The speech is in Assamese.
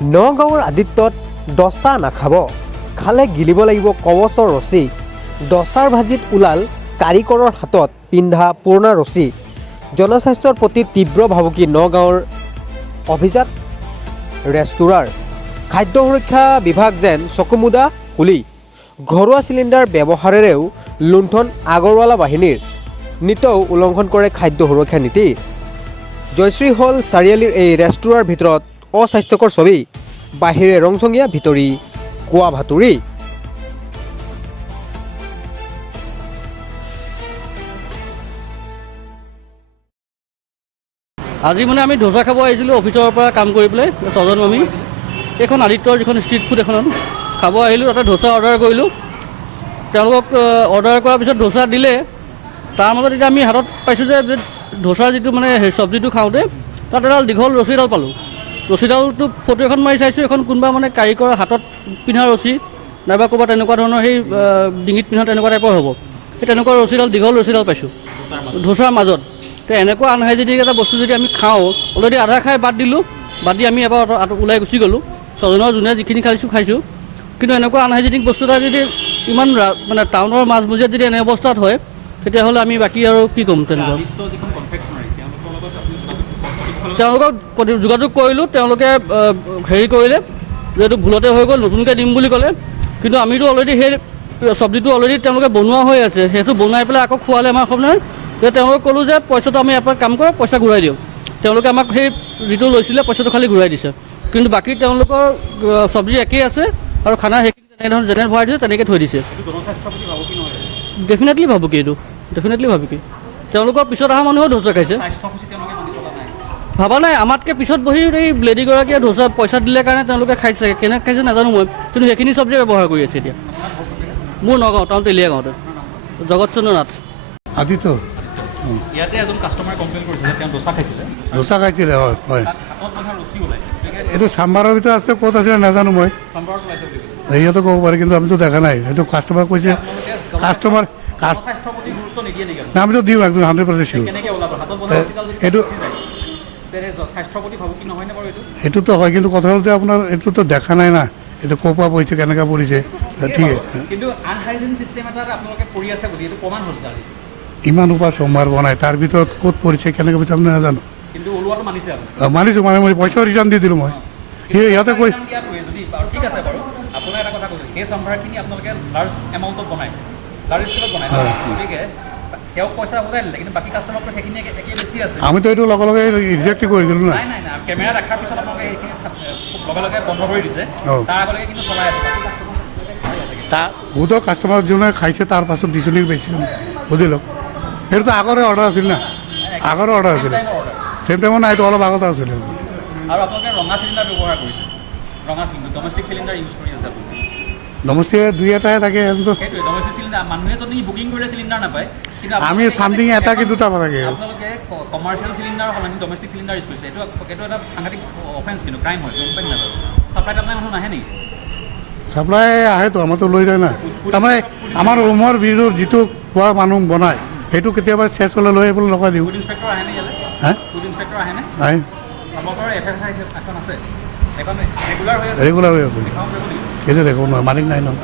নগাঁৱৰ আদিত্যত দচা নাখাব, খালে গিলিব লাগিব কৱচৰ ৰছী। দচাৰ ভাজিত ওলাল কাৰিকৰৰ হাতত পিন্ধা পুৰণা ৰছী। জনস্বাস্থ্যৰ প্ৰতি তীব্ৰ ভাবুকি নগাঁৱৰ অভিজাত ৰেস্তোৰাঁৰ। খাদ্য সুৰক্ষা বিভাগ যেন চকুমুদা কুলি। ঘৰুৱা চিলিণ্ডাৰ ব্যৱহাৰেৰেও লুণ্ঠন আগৰৱালা বাহিনীৰ। নিতৌ উলংঘন কৰে খাদ্য সুৰক্ষা নীতি। জয়শ্ৰী হল চাৰিআলিৰ এই ৰেস্তোৰাঁৰ ভিতৰত অস্বাস্থ্যকৰ ছবি, বাহিৰে ৰংচঙীয়া, ভিতৰি কোৱা ভাতুৰি। আজি মানে আমি ধোচা খাব আহিছিলোঁ অফিচৰ পৰা কাম কৰি পেলাই ছজন আমি এইখন আদিত্যৰ যিখন ষ্ট্ৰীট ফুড এখনত খাব আহিলোঁ। তাতে ধোচা অৰ্ডাৰ কৰিলোঁ। তেওঁলোকক অৰ্ডাৰ কৰাৰ পিছত ধোচা দিলে। তাৰ মাজত এতিয়া আমি হাতত পাইছোঁ যে ধোচাৰ যিটো মানে চব্জিটো খাওঁতে তাত এডাল দীঘল ৰছী এডাল পালোঁ। ৰছীডালটো ফটো এখন মাৰি চাইছোঁ, এখন কোনোবা মানে কাৰিকৰৰ হাতত পিন্ধা ৰছী, নাইবা ক'ৰবাত তেনেকুৱা ধৰণৰ সেই ডিঙিত পিন্ধা তেনেকুৱা টাইপৰ হ'ব। সেই তেনেকুৱা ৰছীডাল দীঘল ৰছীডাল পাইছোঁ ধোচাৰ মাজত। তো এনেকুৱা আনহাইজেনিক এটা বস্তু যদি আমি খাওঁ, অলৰেডি আধা খাই বাদ দিলোঁ। বাদ দি আমি এবাৰ ওলাই গুচি গ'লোঁ। ছজনৰ যোনে যিখিনি খাইছোঁ। কিন্তু এনেকুৱা আনহাইজেনিক বস্তু এটা যদি ইমান মানে টাউনৰ মাজমজিয়াত যদি এনে অৱস্থাত হয়, তেতিয়াহ'লে আমি বাকী আৰু কি ক'ম। তেনেকুৱা তেওঁলোকক যোগাযোগ কৰিলোঁ। তেওঁলোকে হেৰি কৰিলে যে এইটো ভুলতে হৈ গ'ল, নতুনকৈ দিম বুলি ক'লে। কিন্তু আমিতো অলৰেডি সেই চব্জিটো অলৰেডি তেওঁলোকে বনোৱা হৈ আছে, সেইটো বনাই পেলাই আকৌ খোৱালে আমাৰ আপোনাৰ। যে তেওঁলোকক ক'লোঁ যে পইচাটো আমি এবাৰ কাম কৰক, পইচা ঘূৰাই দিয়ক। তেওঁলোকে আমাক সেই যিটো লৈছিলে পইচাটো খালি ঘূৰাই দিছে। কিন্তু বাকী তেওঁলোকৰ চব্জি একেই আছে আৰু খানা সেইখিনি তেনেধৰণে যেনে ভৰাই দিছে তেনেকৈ থৈ দিছে। ডেফিনেটলি ভাবুকি এইটো, ডেফিনেটলি ভাবুকি। তেওঁলোকৰ পিছত অহা মানুহেও ধোচা খাইছে, ভাবা নাই। আমাতকৈ পিছত বহি এই লেডিগৰাকীয়ে ধোচা পইচা দিলে কাৰণে তেওঁলোকে খাইছে। কেনেকৈ খাইছে নাজানো মই, কিন্তু সেইখিনি চব্জি ব্যৱহাৰ কৰি আছে এতিয়া। মোৰ নগাঁও টাউন তেলীয়া গাঁৱতে। জগত চন্দ্ৰ নাথ আদিত্য। ইয়াতে এজন কাষ্টমাৰে কমপ্লেইন কৰিছিলে তেওঁ দোচা খাইছিলে। দোচা খাইছিলে, হয় হয়। হাতত বন্ধা ৰছী ওলাইছে। এইটো চাম্বাৰৰ ভিতৰত আছে, ক'ত আছিলে নাজানো মই। চাম্বাৰত ওলাইছে বুলি কৈছে। সিহঁতে ক'ব পাৰে, কিন্তু আমিতো দেখা নাই। সেইটো কাষ্টমাৰ কৈছে। কাষ্টমাৰ স্বাস্থ্যৰ প্ৰতি গুৰুত্ব নিদিয়ে নেকি? আমিতো দিওঁ একদম 100% চিয়ৰ। কেনেকৈ ওলাব হাতত বন্ধা ৰছীডাল যদি এইটো স্বাস্থ্যৰ প্ৰতি ভাবুকি নহয়নে বাৰু এইটো? এইটোতো হয়, কিন্তু কথা হ'ল যে আপোনাৰ এইটোতো দেখা নাই না, এইটো ক'ৰ পৰা পৰিছে, কেনেকৈ পৰিছে। ঠিক কিন্তু আনহাইজিন চিষ্টেম এটা আপোনালোকে কৰি আছে বুলি এইটো প্ৰমাণ হ'ল আজি। ইমান উপায় সোমবাৰ বনাই, তাৰ ভিতৰত ক'ত পৰিছে কেনেকৈ পৰিছে আপুনি নাজানো। কিন্তু ওলোৱাটো মানিছে আপুনি? মানিছোঁ, মই পইচাও ৰিটাৰ্ণ দি দিলোঁ মই। সিহঁতে কৈ যদি বাৰু ঠিক আছে বাৰু, আপোনাৰ এটা কথা কৈছোঁ, সেই চাম্ভাৰখিনি আপোনালোকে লাৰ্জ এমাউণ্টত বনায়, লাৰ্জ স্কেলত বনায়। গতিকে তেওঁক পইচা ওলাই দিলে, কিন্তু বাকী কাষ্টমাৰটো সেইখিনি একেই বেছি আছে। আমিতো এইটো লগে লগে ৰিজেক্ট কৰি দিলোঁ না। নাই কেমেৰা দেখাৰ পিছত আপোনালোকে সেইখিনি লগে লগে বন্ধ কৰি দিছে। তাৰ আগলৈকে কিন্তু চলাই আছে। বহুতো কাষ্টমাৰ যোনে খাইছে তাৰ পাছত দিছোঁ নেকি বেছি সুধি লওক। সেইটোতো আগৰে অৰ্ডাৰ আছিল না, আগৰে অৰ্ডাৰ আছিলে। চেম টাইমত নাই, এইটো অলপ আগতে আছিলে। আৰু আপোনালোকে ৰঙা চিলিণ্ডাৰ ব্যৱহাৰ কৰিছে, ৰঙা চিলিণ্ডাৰ ডমেষ্টিক চিলিণ্ডাৰ ইউজ কৰি আছে আপুনি। ডমেষ্টিক দুই এটাই থাকে। সেইটোৱে ডমেষ্টিক চিলিণ্ডাৰ মানুহে যদি বুকিং কৰিলে চিলিণ্ডাৰ নাপায়, কিন্তু আমি চামথিং এটা কি দুটা থাকে। আপোনালোকে কমাৰ্চিয়েল চিলিণ্ডাৰৰ সলনি ডমেষ্টিক চিলিণ্ডাৰ ইউজ কৰিছে। এইটো এটা সাংঘাতিক অফেন্স, কিন্তু ক্ৰাইম হয়। গম পাই নাজানো চাপ্লাই টাপ্লাই মানুহ নাহে নেকি? চাপ্লাই আহেতো, আমাৰতো লৈ যায় না। তাৰমানে আমাৰ ৰুমৰ যিটো খোৱা মানুহ বনায়, সেইটো কেতিয়াবা চেছ হ'লে লৈ আহিবলৈ লগাই দিওঁ। ফুড ইনস্পেক্টৰ আহেনে ইয়ালৈ? হা, ফুড ইনস্পেক্টৰ আহেনে? আহে। আপোনালোকৰ FSI এখন আছে, এখন ৰেগুলাৰ হৈ আছে। ৰেগুলাৰ হৈ আছে, দেখাব পাৰিব নেকি? সেইটো দেখোঁ নহয়, মালিক নাই নহয়।